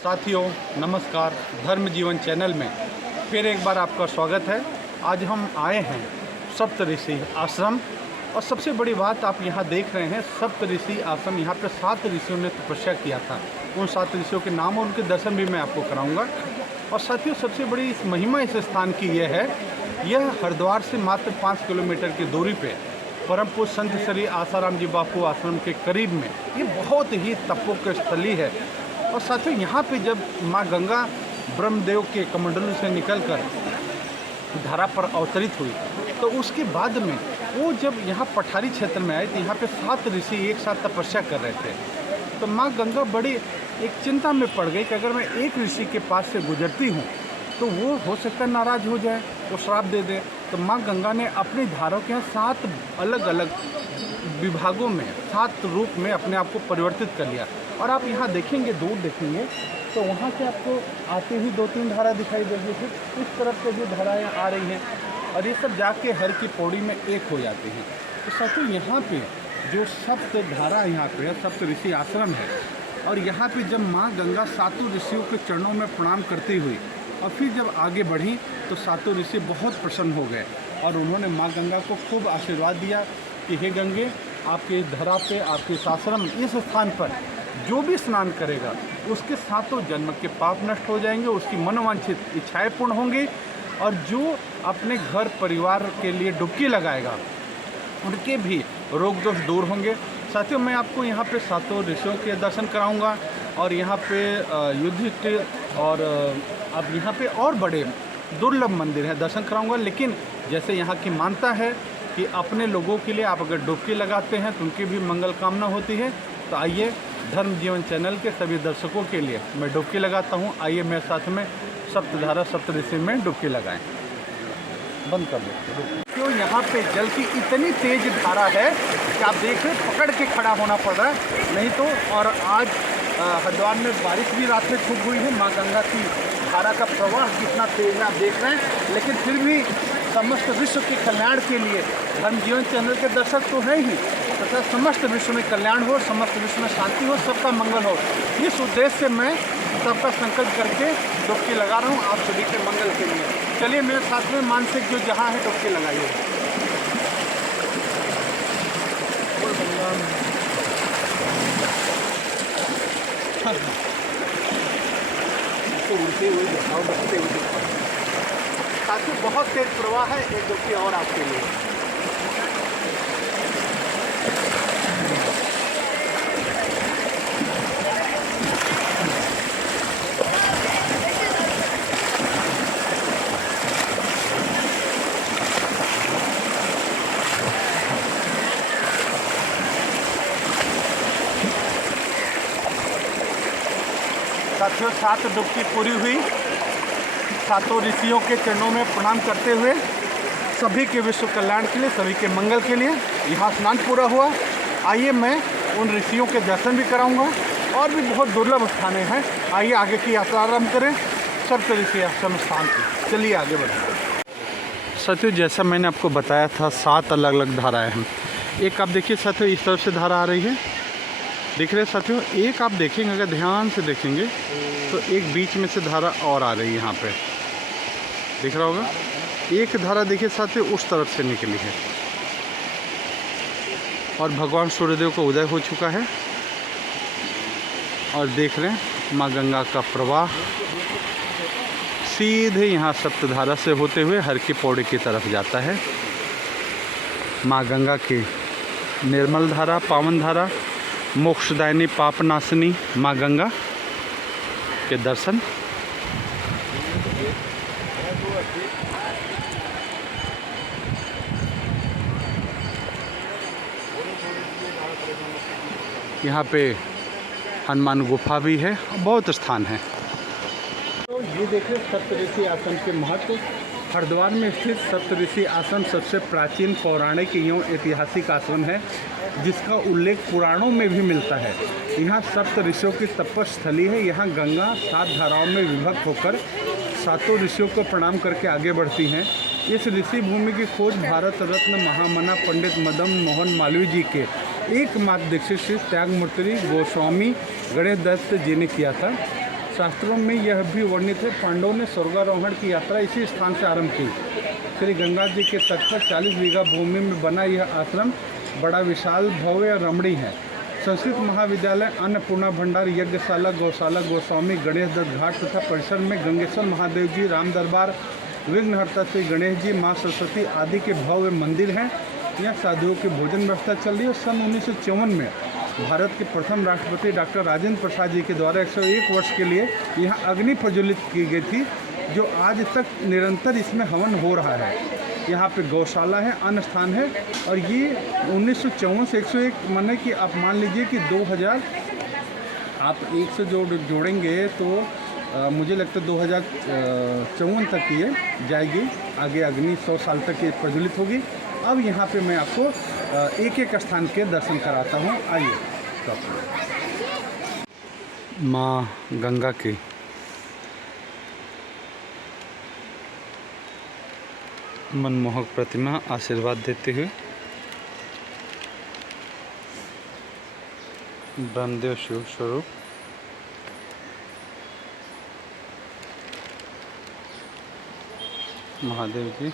साथियों नमस्कार, धर्म जीवन चैनल में फिर एक बार आपका स्वागत है। आज हम आए हैं सप्तऋषि आश्रम और सबसे बड़ी बात आप यहाँ देख रहे हैं सप्तऋषि आश्रम। यहाँ पे 7 ऋषियों ने तपस्या किया था। उन 7 ऋषियों के नाम और उनके दर्शन भी मैं आपको कराऊंगा। और साथियों सबसे बड़ी इस महिमा इस स्थान की यह है, यह हरिद्वार से मात्र 5 किलोमीटर की दूरी पे परम पूज्य संत श्री आसाराम जी बापू आश्रम के करीब में ये बहुत ही तपोक स्थली है। और साथियों यहाँ पे जब माँ गंगा ब्रह्मदेव के कमंडलों से निकलकर धरा पर अवतरित हुई तो उसके बाद में वो जब यहाँ पठारी क्षेत्र में आए तो यहाँ पे 7 ऋषि एक साथ तपस्या कर रहे थे। तो माँ गंगा बड़ी एक चिंता में पड़ गई कि अगर मैं एक ऋषि के पास से गुजरती हूँ तो वो हो सकता है नाराज़ हो जाए, वो श्राप दे दे। तो माँ गंगा ने अपनी धाराओं के यहाँ 7 अलग अलग विभागों में 7 रूप में अपने आप को परिवर्तित कर लिया। और आप यहाँ देखेंगे, दूर देखेंगे तो वहाँ से आपको आते ही 2-3 धारा दिखाई देगी, फिर इस तरफ से भी धाराएँ आ रही हैं और ये सब जाके हर की पौड़ी में एक हो जाती हैं। तो साथियों यहाँ पे जो सप्त धारा यहाँ पे है, सप्त ऋषि आश्रम है। और यहाँ पे जब माँ गंगा 7 ऋषियों के चरणों में प्रणाम करती हुई और फिर जब आगे बढ़ी तो 7 ऋषि बहुत प्रसन्न हो गए और उन्होंने माँ गंगा को खूब आशीर्वाद दिया कि हे गंगे, आपके इस धरा पे, आपके इस आश्रम, इस स्थान पर जो भी स्नान करेगा उसके 7 जन्म के पाप नष्ट हो जाएंगे, उसकी मनोवांछित इच्छाएं पूर्ण होंगी और जो अपने घर परिवार के लिए डुबकी लगाएगा उनके भी रोग दोष दूर होंगे। साथियों मैं आपको यहाँ पे 7 ऋषियों के दर्शन कराऊंगा और यहाँ पे युधिष्ठिर और अब यहाँ पे और बड़े दुर्लभ मंदिर हैं, दर्शन कराऊंगा। लेकिन जैसे यहाँ की मान्यता है कि अपने लोगों के लिए आप अगर डुबकी लगाते हैं तो उनकी भी मंगल कामना होती है। तो आइए धर्म जीवन चैनल के सभी दर्शकों के लिए मैं डुबकी लगाता हूँ। आइए मेरे साथ में सप्तधारा सप्तऋषि में डुबकी लगाएं। बंद कर दो। क्यों यहाँ पे जल की इतनी तेज धारा है कि आप देख रहे पकड़ के खड़ा होना पड़ रहा है, नहीं तो। और आज हरिद्वार में बारिश भी रात में खूब हुई है। माँ गंगा की धारा का प्रवाह कितना तेज है आप देख रहे हैं। लेकिन फिर भी समस्त विश्व के कल्याण के लिए धर्म जीवन चैनल के दर्शक तो हैं ही, तथा समस्त विश्व में कल्याण हो, समस्त विश्व में शांति हो, सबका मंगल हो, इस उद्देश्य से मैं सबका संकल्प करके डुबकी लगा रहा हूँ आप सभी के मंगल के लिए। चलिए मेरे साथ में मानसिक जो जहाँ है डुबकी लगाइए। उड़ते हुए दिखाओ, बचते हुए दिखाओ। साथियों बहुत तेज प्रवाह है, एक डुबकी और आपके लिए। साथियों 7 डुबकी पूरी हुई। 7 ऋषियों के चरणों में प्रणाम करते हुए सभी के विश्व कल्याण के लिए, सभी के मंगल के लिए यहाँ स्नान पूरा हुआ। आइए मैं उन ऋषियों के दर्शन भी कराऊंगा और भी बहुत दुर्लभ स्थानें हैं। आइए आगे की यात्रा आरम्भ करें सप्त ऋषि आश्रम स्थान की। चलिए आगे बढ़ें। साथियों जैसा मैंने आपको बताया था 7 अलग अलग धाराएँ हैं। एक आप देखिए साथियों, इस तरफ से धारा आ रही है, दिख रहे साथियों। एक आप देखेंगे, अगर ध्यान से देखेंगे तो एक बीच में से धारा और आ रही है, यहाँ पे दिख रहा होगा। एक धारा देखिए साथियों उस तरफ से निकली है और भगवान सूर्यदेव का उदय हो चुका है। और देख रहे हैं माँ गंगा का प्रवाह सीधे यहाँ सप्तधारा से होते हुए हर की पौड़ी की तरफ जाता है। माँ गंगा की निर्मल धारा, पावन धारा, मोक्षदायिनी पापनाशिनी माँ गंगा के दर्शन। यहाँ पे हनुमान गुफा भी है, बहुत स्थान है। तो ये देखिए सप्तऋषि आश्रम के महत्व। हरिद्वार में स्थित सप्तऋषि आश्रम सबसे प्राचीन, पौराणिक एवं ऐतिहासिक आश्रम है जिसका उल्लेख पुराणों में भी मिलता है। यहाँ सप्त ऋषियों की तपस्थली है। यहाँ गंगा 7 धाराओं में विभक्त होकर 7 ऋषियों को प्रणाम करके आगे बढ़ती हैं। इस ऋषि भूमि की खोज भारत रत्न महामना पंडित मदन मोहन मालवीय जी के एकमात्र दीक्षित श्री त्यागमूर्ति गोस्वामी गणेश दत्त जी ने किया था। शास्त्रों में यह भी वर्णित है, पांडवों ने स्वर्गारोहण की यात्रा इसी स्थान से आरंभ की। श्री गंगा जी के तट पर 40 बीघा भूमि में बना यह आश्रम बड़ा विशाल, भव्य और रमणीय है। संस्कृत महाविद्यालय, अन्नपूर्णा भंडार, यज्ञशाला, गौशाला, गोस्वामी, गणेश दत्त घाट तथा परिसर में गंगेश्वर महादेव जी, राम दरबार, विघ्नहर्ता श्री गणेश जी, माँ सरस्वती आदि के भव्य मंदिर हैं। यहाँ साधुओं की भोजन व्यवस्था चल रही है। सन 1954 में भारत के प्रथम राष्ट्रपति डॉक्टर राजेंद्र प्रसाद जी के द्वारा 101 वर्ष के लिए यहाँ अग्नि प्रज्वलित की गई थी, जो आज तक निरंतर इसमें हवन हो रहा है। यहाँ पे गौशाला है, अन्न स्थान है, और ये 1954 से 101 माने कि आप मान लीजिए कि 2000 आप 1 से जोड़ेंगे तो मुझे लगता है 2054 तक ये जाएगी। आगे अग्नि 100 साल तक ये प्रज्वलित होगी। अब यहाँ पे मैं आपको एक एक स्थान के दर्शन कराता हूँ। आइए। माँ गंगा की मनमोहक प्रतिमा आशीर्वाद देते हुए ब्रह्मदेव शिव स्वरूप महादेव जी।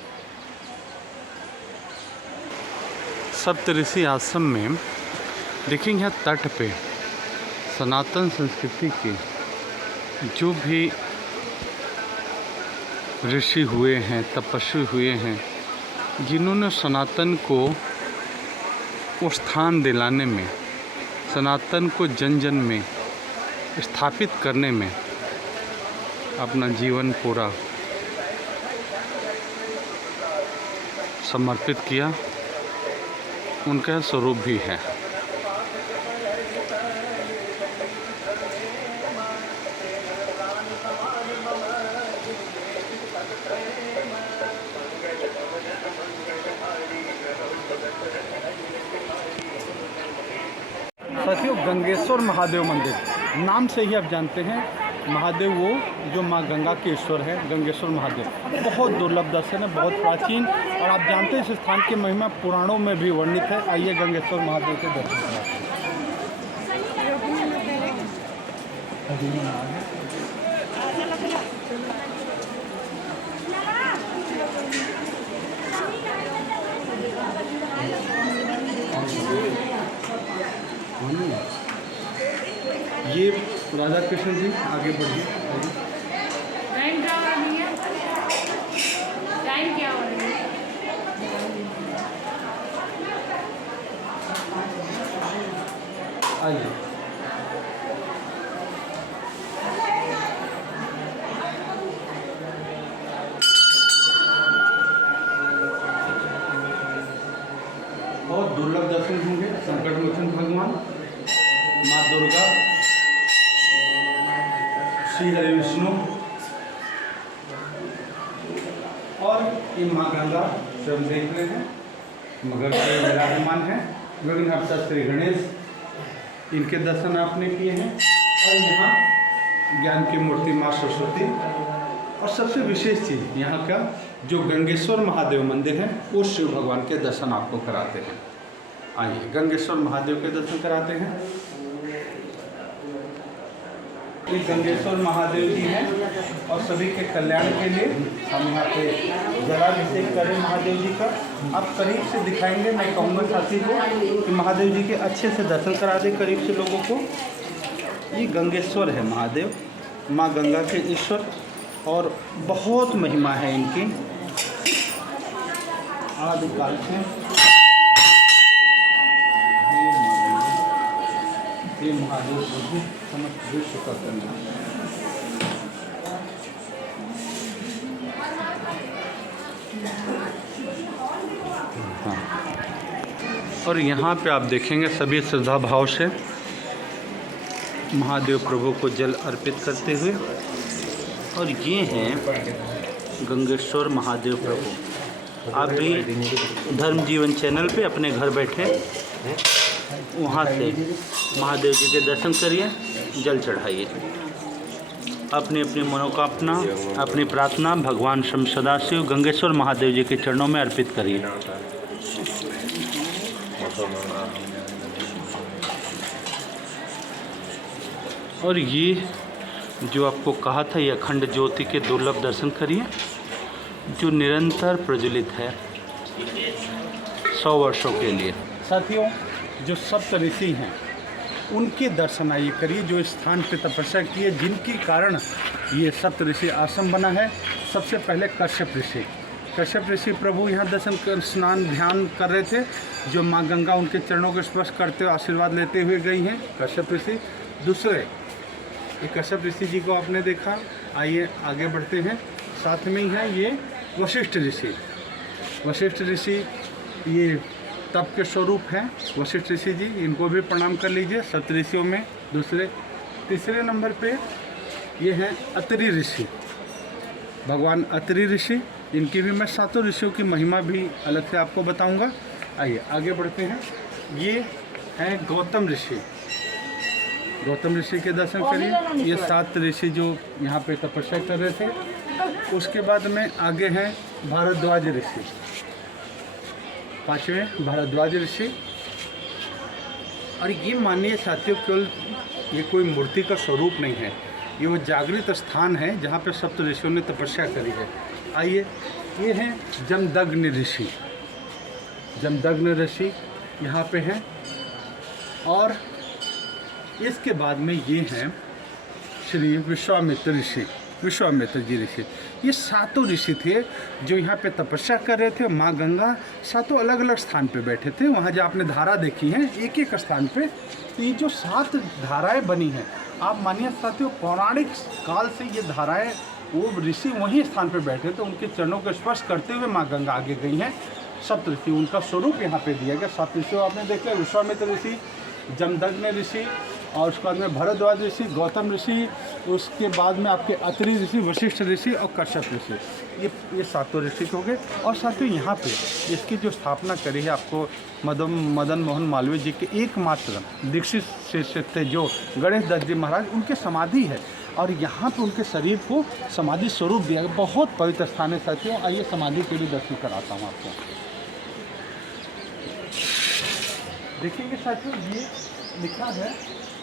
सप्तऋषि आश्रम में देखिए, यहाँ तट पे सनातन संस्कृति के जो भी ऋषि हुए हैं, तपस्वी हुए हैं, जिन्होंने सनातन को वो स्थान दिलाने में, सनातन को जन जन में स्थापित करने में अपना जीवन पूरा समर्पित किया, उनका स्वरूप भी है। साथियों, गंगेश्वर महादेव मंदिर नाम से ही आप जानते हैं, महादेव वो जो माँ गंगा के ईश्वर है, गंगेश्वर महादेव बहुत दुर्लभ दर्शन है, बहुत प्राचीन, और आप जानते हैं इस स्थान की महिमा पुराणों में भी वर्णित है। आइए गंगेश्वर महादेव के दर्शन कराते हैं। ये राधा कृष्ण जी, आगे बढ़िए। टाइम क्या हो रही है? टाइम क्या हो रही है? आइए। बहुत दुर्लभ दर्शन होंगे। संकट मोचन भगवान, माँ दुर्गा, श्री हरि विष्णु और ये माँ गंगा जो हम देख रहे हैं, मगर के विराजमान है। विघ्नहर्ता श्री गणेश, इनके दर्शन आपने किए हैं। और यहाँ ज्ञान की मूर्ति माँ सरस्वती, और सबसे विशेष चीज़ यहाँ का जो गंगेश्वर महादेव मंदिर है, उस शिव भगवान के दर्शन आपको कराते हैं। आइए गंगेश्वर महादेव के दर्शन कराते हैं। ये गंगेश्वर महादेव जी हैं, और सभी के कल्याण के लिए हम यहाँ पे जलाभिषेक करें महादेव जी का। आप करीब से दिखाएंगे, मैं कहूँगा साथी को कि महादेव जी के अच्छे से दर्शन करा दें करीब से लोगों को। ये गंगेश्वर है महादेव, माँ गंगा के ईश्वर, और बहुत महिमा है इनकी आदिकाल से। ये महादेव को भी समस्त विश्व का करना। हाँ, और यहाँ पे आप देखेंगे सभी श्रद्धा भाव से महादेव प्रभु को जल अर्पित करते हुए। और ये हैं गंगेश्वर महादेव प्रभु। आप भी धर्म जीवन चैनल पे अपने घर बैठे वहाँ से महादेव जी के दर्शन करिए, जल चढ़ाइए, अपनी अपनी मनोकामना, अपनी प्रार्थना भगवान शम सदाशिव गंगेश्वर महादेव जी के चरणों में अर्पित करिए। और ये जो आपको कहा था ये अखंड ज्योति के दुर्लभ दर्शन करिए, जो निरंतर प्रज्वलित है 100 वर्षों के लिए। साथियों, जो सप्त ऋषि हैं उनके दर्शन आइए करिए, जो इस स्थान पे तपस्या की है, जिनके कारण ये सप्त ऋषि आश्रम बना है। सबसे पहले कश्यप ऋषि प्रभु यहाँ दर्शन कर स्नान ध्यान कर रहे थे, जो माँ गंगा उनके चरणों को स्पर्श करते हुए आशीर्वाद लेते हुए गई हैं कश्यप ऋषि। दूसरे ये कश्यप ऋषि जी को आपने देखा। आइए आगे बढ़ते हैं। साथ में ही है ये वशिष्ठ ऋषि ये तप के स्वरूप हैं। वशिष्ठ ऋषि जी, इनको भी प्रणाम कर लीजिए सप्त ऋषियों में। तीसरे नंबर पे ये हैं अत्रि ऋषि, भगवान अत्रि ऋषि। इनकी भी मैं सातों ऋषियों की महिमा भी अलग से आपको बताऊंगा। आइए आगे बढ़ते हैं। ये हैं गौतम ऋषि के दर्शन करिए। ये 7 ऋषि जो यहाँ पे तपस्या कर रहे थे। उसके बाद में आगे हैं भारद्वाज ऋषि, 5वें भारद्वाज ऋषि। और ये मानिए साथियों, केवल ये कोई मूर्ति का स्वरूप नहीं है, ये वो जागृत स्थान है जहाँ पे सप्त ऋषियों ने तपस्या करी है। आइए, ये हैं जमदग्नि ऋषि यहाँ पे हैं। और इसके बाद में ये हैं श्री विश्वामित्र जी ऋषि। ये सातों ऋषि थे जो यहाँ पे तपस्या कर रहे थे। माँ गंगा सातों अलग अलग स्थान पे बैठे थे। वहाँ जो आपने धारा देखी है एक एक स्थान पे, तो ये जो 7 धाराएं बनी हैं, आप मानिए साथियों पौराणिक काल से ये धाराएं, वो ऋषि वहीं स्थान पे बैठे थे, उनके चरणों को स्पर्श करते हुए माँ गंगा आगे गई हैं। सप्त ऋषि, उनका स्वरूप यहाँ पे दिया गया। 7 ऋषि आपने देख लिया, विश्वामित्र ऋषि, जमदग्नि ऋषि, और उसके बाद में भरद्वाज ऋषि, गौतम ऋषि, उसके बाद में आपके अत्रि ऋषि, वशिष्ठ ऋषि और कश्यप ऋषि। ये सातों ऋषि हो गए। और साथियों यहाँ पे इसकी जो स्थापना करी है आपको मदन मोहन मालवीय जी के एकमात्र दीक्षित शिष्य थे जो गणेश दत्त जी महाराज, उनके समाधि है। और यहाँ पे उनके शरीर को समाधि स्वरूप दिया गया। बहुत पवित्र स्थान है साथियों। आइए समाधि के भी दर्शन कराता हूँ आपको। देखिए साथियों, ये लिखा है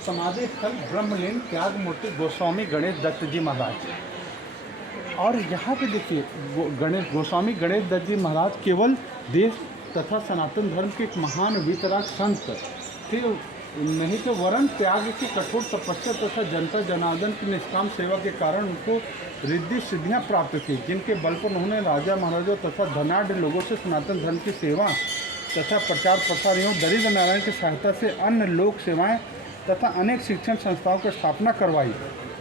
समाधि स्थल ब्रह्मलीन त्याग मूर्ति गोस्वामी गणेश दत्त जी महाराज। और यहाँ पे देखिए गोस्वामी गणेश दत्त जी महाराज केवल देश तथा सनातन धर्म के एक महान वितराग संत थे, नहीं तो वरन त्याग की कठोर तपस्या तथा जनता जनार्दन की निष्काम सेवा के कारण उनको रिद्धि सिद्धियाँ प्राप्त थी, जिनके बल पर उन्होंने राजा महाराजों तथा धनाढ़ लोगों से सनातन धर्म की सेवा तथा प्रचार प्रसार एवं दरिद्र नारायण की सहायता से अन्य लोक सेवाएं तथा अनेक शिक्षण संस्थाओं की स्थापना करवाई।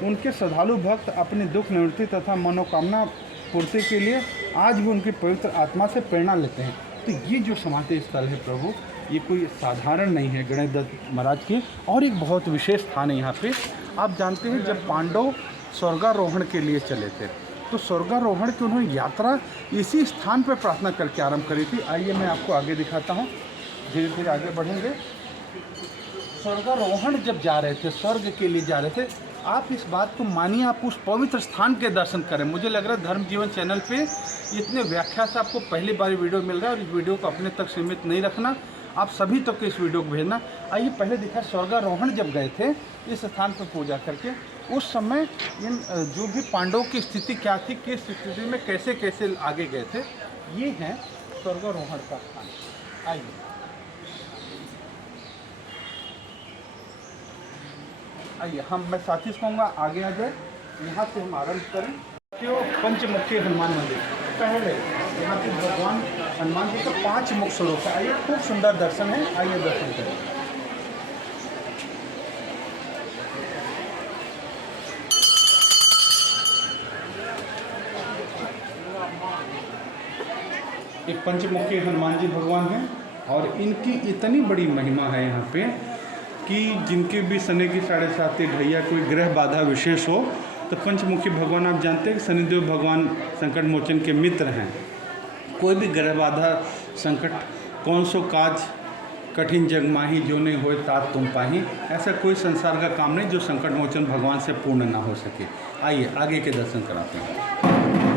उनके श्रद्धालु भक्त अपनी दुख निवृत्ति तथा मनोकामना पूर्ति के लिए आज भी उनकी पवित्र आत्मा से प्रेरणा लेते हैं। तो ये जो समाधि स्थल है प्रभु, ये कोई साधारण नहीं है गणेश दत्त महाराज की। और एक बहुत विशेष स्थान है यहाँ पे। आप जानते हैं जब पांडव स्वर्गारोहण के लिए चले थे, तो स्वर्गारोहण की उन्होंने यात्रा इसी स्थान पर प्रार्थना करके आरंभ करी थी। आइए मैं आपको आगे दिखाता हूँ, धीरे धीरे आगे बढ़ेंगे। स्वर्गारोहण जब जा रहे थे, स्वर्ग के लिए जा रहे थे, आप इस बात को मानिए, आप उस पवित्र स्थान के दर्शन करें। मुझे लग रहा है धर्म जीवन चैनल पे इतने व्याख्या से आपको पहली बार वीडियो मिल रहा है। और इस वीडियो को अपने तक सीमित नहीं रखना, आप सभी तक तो इस वीडियो को भेजना। आइए पहले दिखा, स्वर्गारोहण जब गए थे इस स्थान पर पूजा करके, उस समय इन जो भी पांडवों की स्थिति क्या थी, किस स्थिति में कैसे कैसे आगे गए थे, ये है स्वर्गारोहण का स्थान। आइए मैं साथी से कहूँगा आगे आ जाए, यहाँ से हम आरंभ करें। जो पंचमुखी हनुमान मंदिर, पहले यहाँ पे भगवान हनुमान जी का 5 मुख स्वरूप है। आइए, खूब सुंदर दर्शन है, आइए दर्शन करें। एक पंचमुखी हनुमान जी भगवान हैं और इनकी इतनी बड़ी महिमा है यहाँ पे कि जिनके भी शनि की 7.5 ढैया कोई ग्रह बाधा विशेष हो, तो पंचमुखी भगवान आप जानते हैं कि शनिदेव भगवान संकट मोचन के मित्र हैं। कोई भी ग्रह बाधा संकट कौन सो काज कठिन जग माही, जो नहीं होए तात तुम पाही, ऐसा कोई संसार का काम नहीं जो संकट मोचन भगवान से पूर्ण ना हो सके। आइए आगे के दर्शन कराते हैं।